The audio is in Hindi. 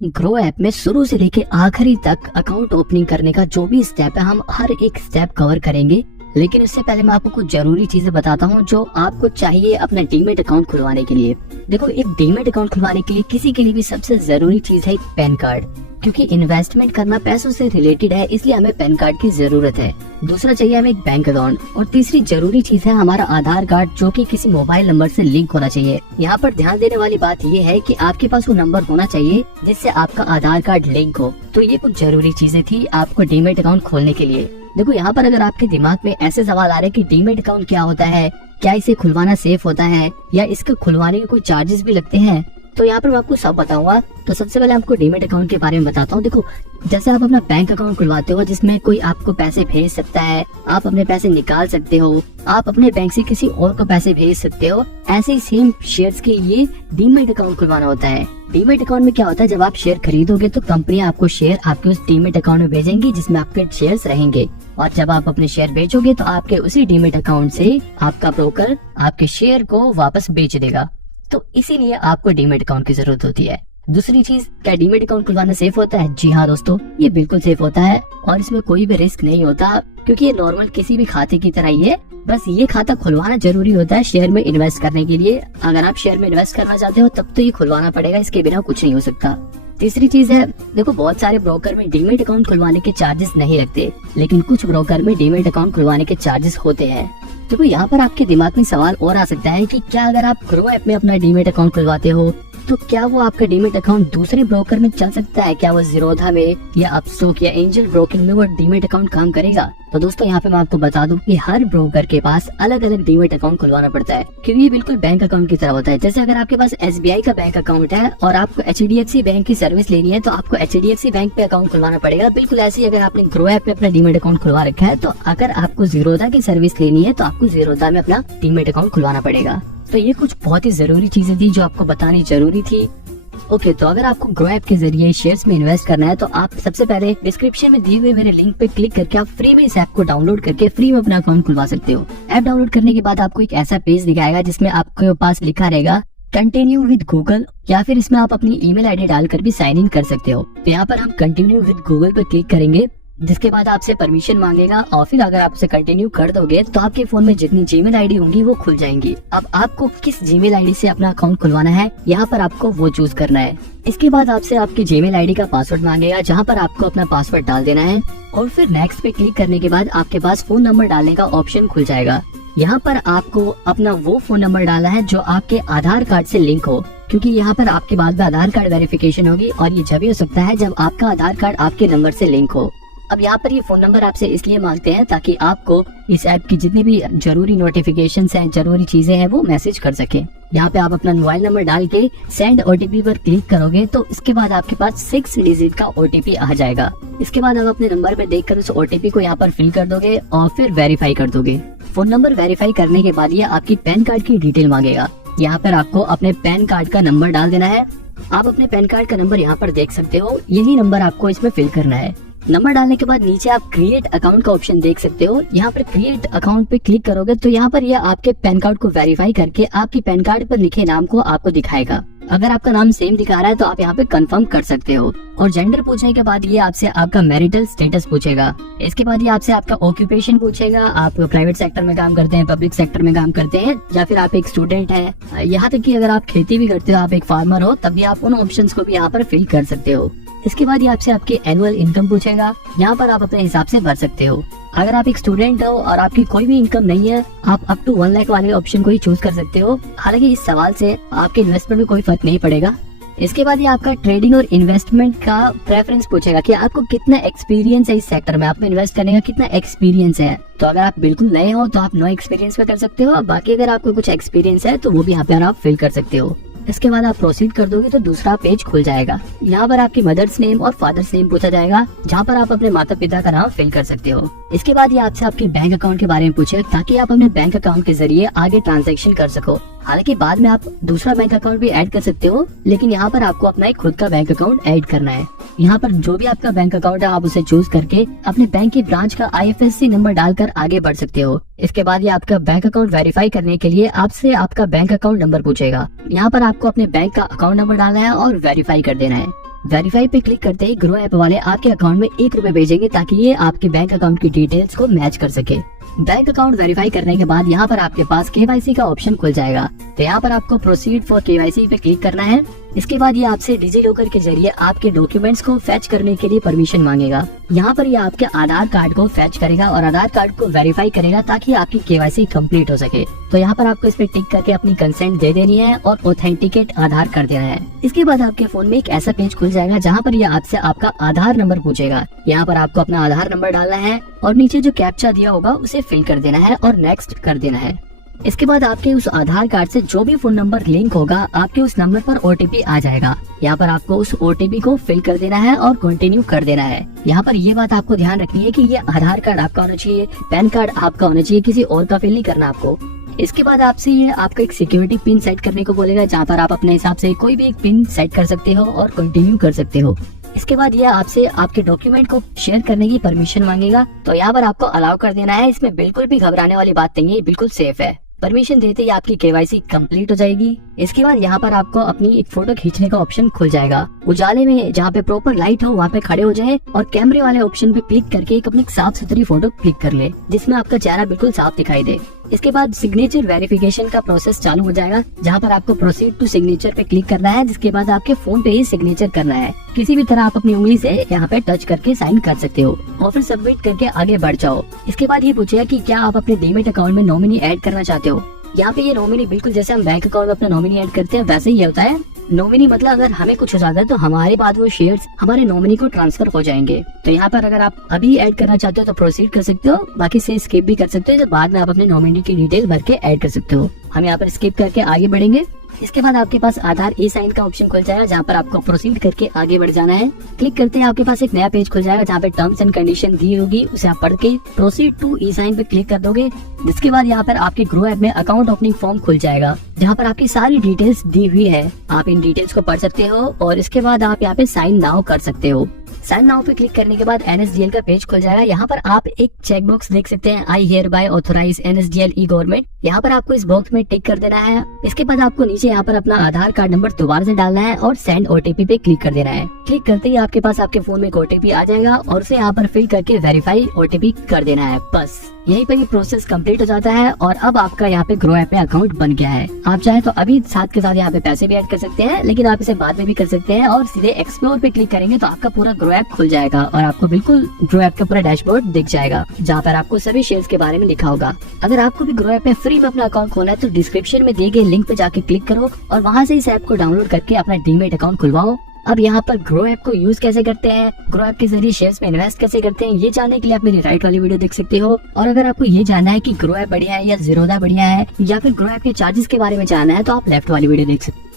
ग्रो ऐप में शुरू से लेके आखिरी तक अकाउंट ओपनिंग करने का जो भी स्टेप है, हम हर एक स्टेप कवर करेंगे। लेकिन इससे पहले मैं आपको कुछ जरूरी चीजें बताता हूँ जो आपको चाहिए अपना डीमैट अकाउंट खुलवाने के लिए। देखो, एक डीमैट अकाउंट खुलवाने के लिए किसी के लिए भी सबसे जरूरी चीज है एक पैन कार्ड, क्योंकि इन्वेस्टमेंट करना पैसों से रिलेटेड है, इसलिए हमें पैन कार्ड की जरूरत है। दूसरा चाहिए हमें एक बैंक अकाउंट, और तीसरी जरूरी चीज है हमारा आधार कार्ड, जो कि किसी मोबाइल नंबर से लिंक होना चाहिए। यहाँ पर ध्यान देने वाली बात ये है कि आपके पास वो नंबर होना चाहिए जिससे आपका आधार कार्ड लिंक हो। तो ये कुछ जरूरी चीजें थी आपको डीमैट अकाउंट खोलने के लिए। देखो, यहाँ पर अगर आपके दिमाग में ऐसे सवाल आ रहे हैं कि डीमैट अकाउंट क्या होता है, क्या इसे खुलवाना सेफ होता है, या इसके खुलवाने के कोई चार्जेस भी लगते हैं, तो यहाँ पर मैं आपको सब बताऊंगा। तो सबसे पहले आपको डीमैट अकाउंट के बारे में बताता हूँ। देखो, जैसे आप अपना बैंक अकाउंट खुलवाते हो जिसमें कोई आपको पैसे भेज सकता है, आप अपने पैसे निकाल सकते हो, आप अपने बैंक से किसी और को पैसे भेज सकते हो, ऐसे ही सेम शेयर्स के लिए डीमैट अकाउंट खुलवाना होता है। डीमैट अकाउंट में क्या होता है, जब आप शेयर खरीदोगे तो कंपनियां आपको शेयर आपके उस डीमैट अकाउंट में भेजेंगी जिसमें आपके शेयर्स रहेंगे, और जब आप अपने शेयर बेचोगे तो आपके उसी डीमैट अकाउंट से आपका ब्रोकर आपके शेयर को वापस बेच देगा। तो इसीलिए आपको डीमैट अकाउंट की जरूरत होती है। दूसरी चीज, क्या डीमैट अकाउंट खुलवाना सेफ होता है? जी हाँ दोस्तों, ये बिल्कुल सेफ होता है और इसमें कोई भी रिस्क नहीं होता, क्योंकि ये नॉर्मल किसी भी खाते की तरह ही है। बस ये खाता खुलवाना जरूरी होता है शेयर में इन्वेस्ट करने के लिए। अगर आप शेयर में इन्वेस्ट करना चाहते हो तब तो ये खुलवाना पड़ेगा, इसके बिना कुछ नहीं हो सकता। तीसरी चीज है, देखो, बहुत सारे ब्रोकर में डीमैट अकाउंट खुलवाने के चार्जेस नहीं लगते, लेकिन कुछ ब्रोकर में डीमैट अकाउंट खुलवाने के चार्जेस होते हैं। देखो, यहाँ पर आपके दिमाग में सवाल और आ सकता है कि क्या अगर आप ग्रो ऐप में अपना डीमैट अकाउंट खुलवाते हो तो क्या वो आपका डीमैट अकाउंट दूसरे ब्रोकर में चल सकता है? क्या वो ज़ीरोधा में या अपस्टॉक या एंजल ब्रोकिंग में वो डीमैट अकाउंट काम करेगा? तो दोस्तों, यहाँ पे मैं आपको बता दूं कि हर ब्रोकर के पास अलग अलग डीमैट अकाउंट खुलवाना पड़ता है, क्योंकि ये बिल्कुल बैंक अकाउंट की तरह होता है। जैसे अगर आपके पास SBI का बैंक अकाउंट है और आपको HDFC बैंक की सर्विस लेनी है तो आपको HDFC बैंक पे अकाउंट खुलवाना पड़ेगा। बिल्कुल ऐसे ही अगर आपने ग्रो ऐप पे अपना डीमैट अकाउंट खुलवा रखा है तो अगर आपको ज़ीरोधा की सर्विस लेनी है तो आपको ज़ीरोधा में अपना डीमैट अकाउंट खुलवाना पड़ेगा। तो ये कुछ बहुत ही जरूरी चीजें थी जो आपको बतानी जरूरी थी। ओके, तो अगर आपको ग्रो ऐप के जरिए शेयर्स में इन्वेस्ट करना है तो आप सबसे पहले डिस्क्रिप्शन में दिए हुए मेरे लिंक पे क्लिक करके आप फ्री में इस ऐप को डाउनलोड करके फ्री में अपना अकाउंट खुलवा सकते हो। ऐप डाउनलोड करने के बाद आपको एक ऐसा पेज दिखाएगा जिसमें आपके पास लिखा रहेगा कंटिन्यू विद गूगल, या फिर इसमें आप अपनी ईमेल आईडी डालकर भी साइन इन कर सकते हो। तो यहाँ पर हम कंटिन्यू विद गूगल पे क्लिक करेंगे, जिसके बाद आपसे परमिशन मांगेगा, और फिर अगर आप उसे कंटिन्यू कर दोगे तो आपके फोन में जितनी जीमेल आईडी होंगी वो खुल जाएंगी। अब आपको किस जीमेल आईडी से अपना अकाउंट खुलवाना है, यहाँ पर आपको वो चूज करना है। इसके बाद आपसे आपकी जीमेल आईडी का पासवर्ड मांगेगा, जहाँ पर आपको अपना पासवर्ड डाल देना है, और फिर नेक्स्ट पे क्लिक करने के बाद आपके पास फोन नंबर डालने का ऑप्शन खुल जाएगा। यहाँ पर आपको अपना वो फोन नंबर डालना है जो आपके आधार कार्ड से लिंक हो, क्योंकि यहाँ पर आपके बाद में आधार कार्ड वेरिफिकेशन होगी, और ये जब ही हो सकता है जब आपका आधार कार्ड आपके नंबर से लिंक हो। अब यहाँ पर ये फोन नंबर आपसे इसलिए मांगते हैं ताकि आपको इस ऐप की जितनी भी जरूरी नोटिफिकेशंस हैं, जरूरी चीजें हैं, वो मैसेज कर सके। यहाँ पे आप अपना मोबाइल नंबर डाल के सेंड OTP पर क्लिक करोगे तो इसके बाद आपके पास 6 डिजिट का OTP आ जाएगा। इसके बाद आप अपने नंबर में देखकर उस OTP को यहाँ पर फिल कर दोगे और फिर वेरीफाई कर दोगे। फोन नंबर वेरीफाई करने के बाद ये आपकी पैन कार्ड की डिटेल मांगेगा। यहाँ पर आपको अपने पैन कार्ड का नंबर डाल देना है। आप अपने पैन कार्ड का नंबर यहाँ पर देख सकते हो, यही नंबर आपको इसमें फिल करना है। नंबर डालने के बाद नीचे आप क्रिएट अकाउंट का ऑप्शन देख सकते हो। यहाँ पर क्रिएट अकाउंट पे क्लिक करोगे तो यहाँ पर यह आपके पैन कार्ड को वेरीफाई करके आपके पैन कार्ड पर लिखे नाम को आपको दिखाएगा। अगर आपका नाम सेम दिखा रहा है तो आप यहाँ पे कंफर्म कर सकते हो। और जेंडर पूछने के बाद ये आपसे आपका मैरिटल स्टेटस पूछेगा। इसके बाद ये आपसे आपका ऑक्यूपेशन पूछेगा, आप प्राइवेट सेक्टर में काम करते हैं, पब्लिक सेक्टर में काम करते हैं, या फिर आप एक स्टूडेंट हैं। यहाँ तक कि अगर आप खेती भी करते हो, आप एक फार्मर हो, तब भी आप उन ऑप्शंस को भी यहाँ पर फिल कर सकते हो। इसके बाद ये आपसे आपकी एनुअल इनकम पूछेगा, यहाँ पर आप अपने हिसाब से भर सकते हो। अगर आप एक स्टूडेंट हो और आपकी कोई भी इनकम नहीं है, आप अप टू 1 लाख वाले ऑप्शन को ही चूज कर सकते हो। हालांकि इस सवाल से आपके इन्वेस्टमेंट में कोई फर्क नहीं पड़ेगा। इसके बाद ये आपका ट्रेडिंग और इन्वेस्टमेंट का प्रेफरेंस पूछेगा कि आपको कितना एक्सपीरियंस है इस सेक्टर में, आप में इन्वेस्ट करने का कितना एक्सपीरियंस है। तो अगर आप बिल्कुल नए हो तो आप नो एक्सपीरियंस पे कर सकते हो, बाकी अगर आपको कुछ एक्सपीरियंस है तो वो भी यहाँ पे आप फिल कर सकते हो। इसके बाद आप प्रोसीड कर दोगे तो दूसरा पेज खुल जाएगा। यहाँ पर आपकी मदर्स नेम और फादर्स नेम पूछा जाएगा, जहाँ पर आप अपने माता पिता का नाम फिल कर सकते हो। इसके बाद ये आपसे आपके बैंक अकाउंट के बारे में पूछे, ताकि आप अपने बैंक अकाउंट के जरिए आगे ट्रांजैक्शन कर सको। हालांकि बाद में आप दूसरा बैंक अकाउंट भी ऐड कर सकते हो, लेकिन यहाँ पर आपको अपना एक खुद का बैंक अकाउंट ऐड करना है। यहाँ पर जो भी आपका बैंक अकाउंट है आप उसे चूज करके अपने बैंक की ब्रांच का IFSC नंबर डालकर आगे बढ़ सकते हो। इसके बाद ये आपका बैंक अकाउंट वेरीफाई करने के लिए आपसे आपका बैंक अकाउंट नंबर पूछेगा। यहाँ पर आपको अपने बैंक का अकाउंट नंबर डालना है और वेरीफाई कर देना है। वेरीफाई पे क्लिक करते ही ग्रो ऐप वाले आपके अकाउंट में 1 रुपए भेजेंगे ताकि ये आपके बैंक अकाउंट की डिटेल्स को मैच कर सके। बैंक अकाउंट वेरीफाई करने के बाद यहाँ पर आपके पास KYC का ऑप्शन खुल जाएगा। तो यहाँ पर आपको प्रोसीड फॉर KYC पे क्लिक करना है। इसके बाद ये आपसे डिजिलॉकर के जरिए आपके डॉक्यूमेंट्स को फेच करने के लिए परमिशन मांगेगा। यहाँ पर ये आपके आधार कार्ड को फेच करेगा और आधार कार्ड को वेरीफाई करेगा ताकि आपकी KYC कंप्लीट हो सके। तो यहाँ पर आपको इस पे टिक करके अपनी कंसेंट दे देनी है और ऑथेंटिकेट आधार कर देना है। इसके बाद आपके फोन में एक ऐसा पेज खुल जाएगा जहाँ पर ये आपसे आपका आधार नंबर पूछेगा। यहाँ पर आपको अपना आधार नंबर डालना है और नीचे जो कैप्चा दिया होगा उसे फिल कर देना है और नेक्स्ट कर देना है। इसके बाद आपके उस आधार कार्ड से जो भी फोन नंबर लिंक होगा आपके उस नंबर पर OTP आ जाएगा। यहाँ पर आपको उस OTP को फिल कर देना है और कंटिन्यू कर देना है। यहाँ पर ये बात आपको ध्यान रखनी है कि ये आधार कार्ड आपका होना चाहिए, पैन कार्ड आपका होना चाहिए, किसी और का फिल नहीं करना आपको। इसके बाद आपसे ये आपका एक सिक्योरिटी पिन सेट करने को बोलेगा जहाँ पर आप अपने हिसाब से कोई भी एक पिन सेट कर सकते हो और कंटिन्यू कर सकते हो। इसके बाद ये आपसे आपके डॉक्यूमेंट को शेयर करने की परमिशन मांगेगा। तो यहाँ पर आपको अलाउ कर देना है। इसमें बिल्कुल भी घबराने वाली बात नहीं है, बिल्कुल सेफ है। परमिशन देते ही आपकी KYC कंप्लीट हो जाएगी। इसके बाद यहाँ पर आपको अपनी एक फोटो खींचने का ऑप्शन खुल जाएगा। उजाले में जहाँ पे प्रॉपर लाइट हो वहाँ पे खड़े हो जाए और कैमरे वाले ऑप्शन पे क्लिक करके एक अपनी साफ सुथरी फोटो क्लिक कर ले जिसमें आपका चेहरा बिल्कुल साफ दिखाई दे। इसके बाद सिग्नेचर वेरिफिकेशन का प्रोसेस चालू हो जाएगा जहाँ पर आपको प्रोसीड टू सिग्नेचर पे क्लिक करना है। जिसके बाद आपके फोन पे ही सिग्नेचर करना है। किसी भी तरह आप अपनी उंगली से यहाँ पे टच करके साइन कर सकते हो और फिर सबमिट करके आगे बढ़ जाओ। इसके बाद ये पूछेगा कि क्या आप अपने डीमेट अकाउंट में नॉमिनी ऐड करना चाहते हो। यहाँ पे ये नॉमिनी बिल्कुल जैसे हम बैंक अकाउंट में अपना नॉमिनी ऐड करते हैं वैसे ही होता है। नॉमिनी मतलब अगर हमें कुछ हो जाता है तो हमारे बाद वो शेयर्स हमारे नॉमिनी को ट्रांसफर हो जाएंगे। तो यहाँ पर अगर आप अभी ऐड करना चाहते हो तो प्रोसीड कर सकते हो, बाकी से स्किप भी कर सकते हो। तो बाद में आप अपने नॉमिनी की डिटेल भर के ऐड कर सकते हो। हम यहाँ पर स्किप करके आगे बढ़ेंगे। इसके बाद आपके पास आधार E-साइन का ऑप्शन खुल जाएगा जहाँ पर आपको प्रोसीड करके आगे बढ़ जाना है। क्लिक करते हैं आपके पास एक नया पेज खुल जाएगा जहाँ पे टर्म्स एंड कंडीशन दी होगी, उसे आप पढ़ के प्रोसीड टू E-साइन पे क्लिक कर दोगे। जिसके बाद यहाँ पर आपके ग्रो ऐप में अकाउंट ओपनिंग फॉर्म खुल जाएगा जहाँ पर आपकी सारी डिटेल्स दी हुई है। आप इन डिटेल्स को पढ़ सकते हो और इसके बाद आप यहाँ पे साइन नाउ कर सकते हो। साइन नाउ पे क्लिक करने के बाद NSDL का पेज खुल जाएगा। यहाँ पर आप एक चेक बॉक्स देख सकते हैं, I hereby authorise NSDL ई-गवर्नमेंट। यहाँ पर आपको इस बॉक्स में टिक कर देना है। इसके बाद आपको नीचे यहाँ पर अपना आधार कार्ड नंबर दोबारा से डालना है और सेंड OTP पे क्लिक कर देना है। क्लिक करते ही आपके पास आपके फोन में एक OTP आ जाएगा और उसे यहाँ पर फिल करके वेरीफाई OTP कर देना है। बस यहीं पर ये प्रोसेस कंप्लीट हो जाता है और अब आपका यहाँ पे ग्रो ऐप में अकाउंट बन गया है। आप चाहे तो अभी साथ के साथ यहाँ पे पैसे भी ऐड कर सकते हैं, लेकिन आप इसे बाद में भी कर सकते हैं और सीधे एक्सप्लोर पे क्लिक करेंगे तो आपका पूरा ग्रो ऐप खुल जाएगा और आपको बिल्कुल ग्रो ऐप का पूरा डैशबोर्ड दिख जाएगा जहाँ पर आपको सभी शेयर्स के बारे में लिखा होगा। अगर आपको भी ग्रो ऐप में फ्री में अपना अकाउंट खोलना है तो डिस्क्रिप्शन में दिए गए लिंक पे जाके क्लिक करो और वहाँ से इस ऐप को डाउनलोड करके अपना डीमेट अकाउंट खुलवाओ। अब यहाँ पर ग्रो ऐप को यूज कैसे करते हैं, ग्रो ऐप के जरिए शेयर्स में इन्वेस्ट कैसे करते हैं, ये जानने के लिए आप मेरी राइट वाली वीडियो देख सकते हो। और अगर आपको ये जानना है कि ग्रो ऐप बढ़िया है या ज़ीरोधा बढ़िया है या फिर ग्रो ऐप के चार्जेस के बारे में जानना है तो आप लेफ्ट वाली वीडियो देख सकते हो।